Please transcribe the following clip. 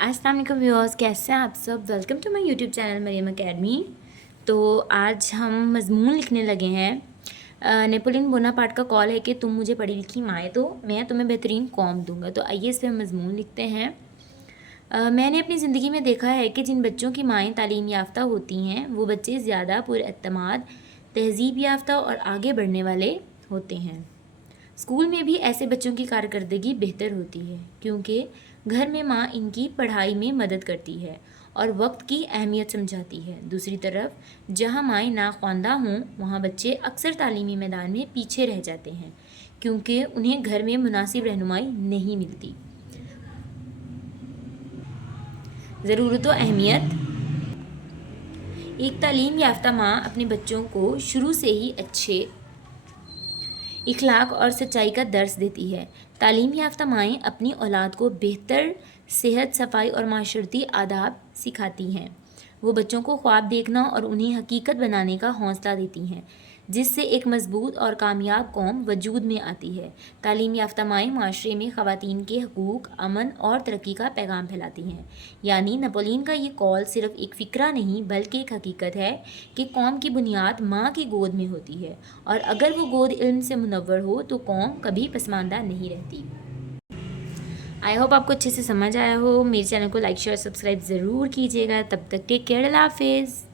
अस्सलाम वालेकुम व्यूअर्स, कैसे हैं आप सब। Welcome to my YouTube channel Maryam academy. तो आज हम मज़मून लिखने लगे हैं। नेपोलियन बोनापार्ट का कॉल है कि तुम मुझे पढ़ी लिखी माएँ दो, मैं तुम्हें बेहतरीन कौम दूंगा। तो आइए इस पर मज़मून लिखते हैं। मैंने अपनी ज़िंदगी में देखा है कि जिन बच्चों की माएँ तालीम याफ्ता होती हैं वो बच्चे ज़्यादा पुरअतमाद, तहज़ीब याफ्ता और आगे बढ़ने वाले होते हैं। स्कूल में भी ऐसे बच्चों की कारकर्दगी बेहतर होती है क्योंकि घर में माँ इनकी पढ़ाई में मदद करती है और वक्त की अहमियत समझाती है। दूसरी तरफ जहाँ माएँ नाख्वानदा हों वहाँ बच्चे अक्सर तालीमी मैदान में पीछे रह जाते हैं क्योंकि उन्हें घर में मुनासिब रहनुमाई नहीं मिलती। ज़रूरत व अहमियत। एक तालीम याफ्ता माँ अपने बच्चों को शुरू से ही अच्छे इखलाक और सच्चाई का दर्स देती है। तालीम याफ्ता माएँ अपनी औलाद को बेहतर सेहत, सफाई और माशरती आदाब सिखाती हैं। वो बच्चों को ख्वाब देखना और उन्हें हकीकत बनाने का हौसला देती हैं, जिससे एक मजबूत और कामयाब कौम वजूद में आती है। तालीम याफ्ता माएँ माशरे में ख़वातीन के हकूक़, अमन और तरक्की का पैगाम फैलाती हैं। यानी नेपोलियन का ये कॉल सिर्फ एक फ़िक्रा नहीं बल्कि एक हकीकत है कि कौम की बुनियाद माँ की गोद में होती है और अगर वो गोद इल्म से मुनव्वर हो तो कौम कभी पसमानदा नहीं रहती। आई होप आपको अच्छे से समझ आया हो। मेरे चैनल को लाइक शेयर सब्सक्राइब ज़रूर कीजिएगा। तब तक टेक केयर, अल्लाह हाफिज़।